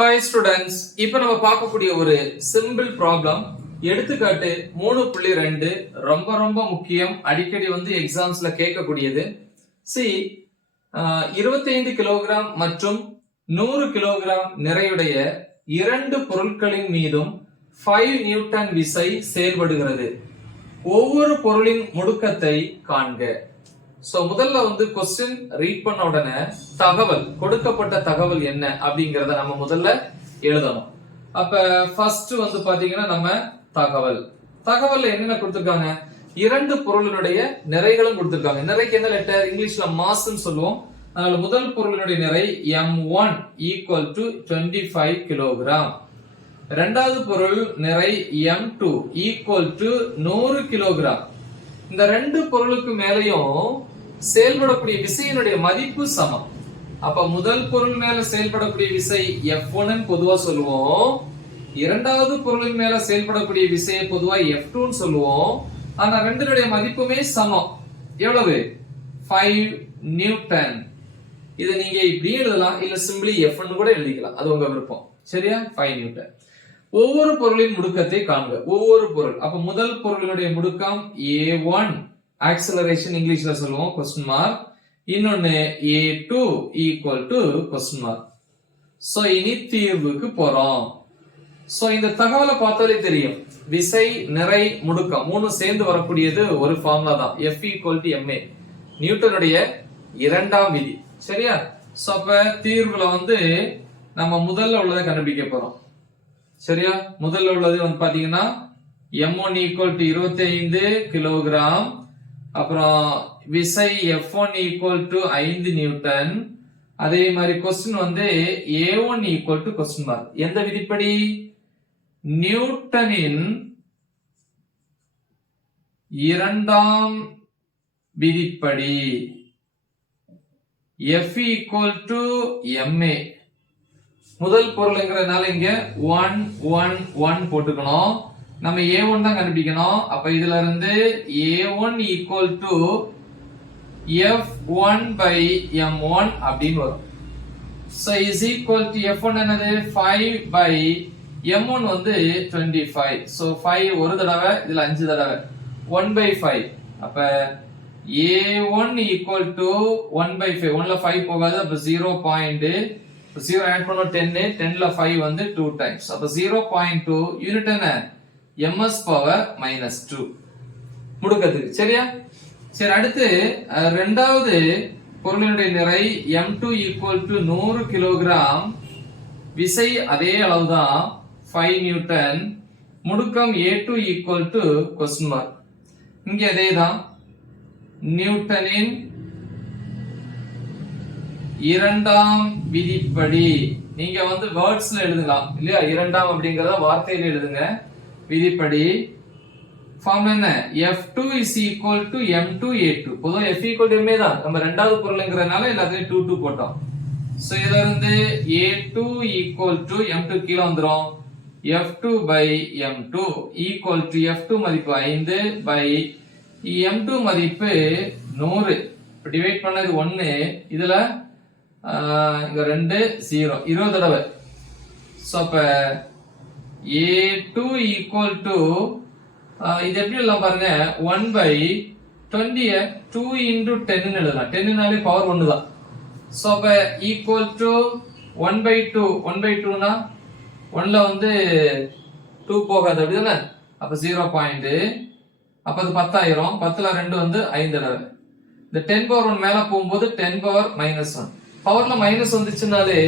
Hi students, இப்போ நம்ம பார்க்கக்கூடிய ஒரு சிம்பிள் ப்ராப்ளம். எடுத்துக்காட்டு 3.2 ரொம்ப ரொம்ப முக்கியம். அடிக்கடி எக்ஸாம்ஸ்ல கேட்கக்கூடியது. சி 25 கிலோகிராம் மற்றும் 100 கிலோகிராம் நிறையுடைய இரண்டு பொருட்களின் மீதும் 5 நியூட்டன் விசை செயல்படுகிறது. ஒவ்வொரு பொருளின் முடுக்கத்தை காண்க. சோ முதல்ல क्वेश्चन ரீட் பண்ண உடனே தகவல், கொடுக்கப்பட்ட தகவல் என்ன அப்படிங்கறத நம்ம முதல்ல எழுதணும். அப்ப ஃபர்ஸ்ட் பாத்தீங்கன்னா நம்ம தகவல்ல என்னென்ன கொடுத்திருக்காங்க, இரண்டு பொருளினுடைய நிறைகளும் கொடுத்திருக்காங்க. நிறைக்கு என்ன லெட்டர், இங்கிலீஷ்ல மாஸ்ன்னு சொல்லுவோம். அதனால முதல் பொருளினுடைய நிறை m1 ஈக்குவல் டு 25 கிலோகிராம். இரண்டாவது பொருள் நிறை m2 ஈக்குவல் டு 100 கிலோகிராம். இந்த ரெண்டு பொருளுக்கு மேலையும் செயல்படக்கூடிய விசையினுடைய மதிப்பு சமம். அப்ப முதல் பொருள் மேல செயல்படக்கூடிய விசை F1 பொதுவா சொல்லுவோம். இரண்டாவது பொருளின் மேல செயல்படக்கூடிய விசையை பொதுவா F2 சொல்லுவோம். ஆனா ரெண்டுடைய மதிப்புமே சமம். எவ்வளவு? 5 நியூட்டன். இதை நீங்க இப்படி எழுதலாம், இல்ல சிம்பிளி F1 கூட எழுதிக்கலாம், அது உங்க விருப்பம். சரியா? 5 நியூட்டன். ஒவ்வொரு பொருளின் முடுக்கத்தை காண்க. ஒவ்வொரு பொருள், அப்ப முதல் பொருளினுடைய முடுக்கம் A1, ஆக்சலரேஷன் இங்கிலீஷ்ல சொல்லுவோம் क्वेश्चन மார்க். இன்னொன்னு A2 equal to question mark. So இனி தீர்வுக்கு போறோம். சோ இந்த தகவலை பார்த்தாலே தெரியும், விசை, நிறை, முடுக்கம் மூணு சேர்ந்து வரக்கூடியது ஒரு ஃபார்முலா தான், F ஈக்குவல் டு ma, நியூட்டனுடைய இரண்டாம் விதி. சரியா? சோ அப்ப தீர்வுல நம்ம முதல்ல உள்ளதை கண்டுபிடிக்க போறோம். சரியா? முதல்ல உள்ளது பாத்தீங்கன்னா m1 ஈக்குவல் டு 25 கிலோகிராம். அப்புறம் விசை F1 ஈக்குவல் டு 5 நியூட்டன். அதே மாதிரி question A1 equal to question mark. எந்த விதிப்படி? நியூட்டனின் இரண்டாம் விதிப்படி F ஈக்குவல் டு ma. முதல் பொருள்ங்கிறதுனால இங்க 1 1 1 போட்டுக்கணும். நம்ம A1 தான் கண்டுபிடிக்கணும். அப்ப இதுல இருந்து A1 equal to F1 by m1 அப்படின்னு வரும். So is equal to F1 என்னது? 5 by m1 25. So 5 ஒரு தடவை, இதுல 5 தடவை, 1 by 5. அப்ப A1 equal to 1 by 5. 1ல 5 போகாது, அப்ப 0 ஆட் பண்ணோம் 10, 10ல 5 2 டைம்ஸ். அப்ப 0.2 யூனிட் என்ன? ms power -2 முடுக்கத்துக்கு. சரியா? சரி, அடுத்து இரண்டாவது பொருளினுடைய நிறை m2 ஈக்குவல் டு 100 கிலோகிராம். விசை அதே அளவுதான், 5 நியூட்டன். முடுக்கம் A2 equal to question mark. இங்க அதேதான், நியூட்டனின் இரண்டாம் விதிப்படி. நீங்க வேர்ட்ஸ்ல எழுதலாம் இல்லையா? இரண்டாம் அப்படிங்கறத வார்த்தையில எழுதுங்க. விதிப்படி ஃபார்முலா என்ன? F2 is equal to m2 A2. பொதுவா F equal to ma தான். நம்ம இரண்டாவது பொருள்ங்கிறதுனால எல்லாத்தையும் 2 2 போட்டோம். சோ இதுல இருந்து A2 equal to m2 கீழ வந்துரும். F2 by m2 equal to F2 மதிப்பு 5 by m2 மதிப்பு 100. டிவைட் பண்ணது 1, இதுல இங்க 2 0, 20 தடவை. சோ அப்ப A2 equal to இது எப்படி எல்லாம் பாருங்க, 1 by 20 2 into 10 ன்னு எழுதலாம். 10 னாலே பவர் 1 தான். சோ அப்ப equal to 1 by 2. 1 by 2 னா 1ல 2 போகாது, அப்படிதானே? அப்ப 0. அப்ப அது 10,000. 10ல 2 5 தடவை. இந்த 10 பவர் 1 மேல போகும்போது 10 பவர் -1. பவர்ல மைனஸ் வந்துச்சுனாலே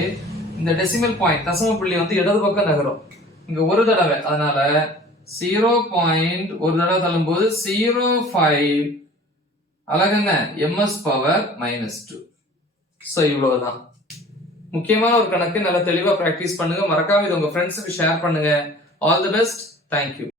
இந்த டெசிமல் பாயிண்ட், தசம புள்ளி இடது பக்கம் நகரும். இங்க ஒரு தடவை, அதனால 0. ஒரு தடவை தள்ளும்போது 0.5 அலகுங்க ms பவர் -2. சோ இவ்வளவுதான். முக்கியமான ஒரு கணக்கு. நல்லா தெளிவா பிராக்டிஸ் பண்ணுங்க. மறக்காம இது உங்க ஃப்ரெண்ட்ஸுக்கு ஷேர் பண்ணுங்க. All the best. தேங்க்யூ.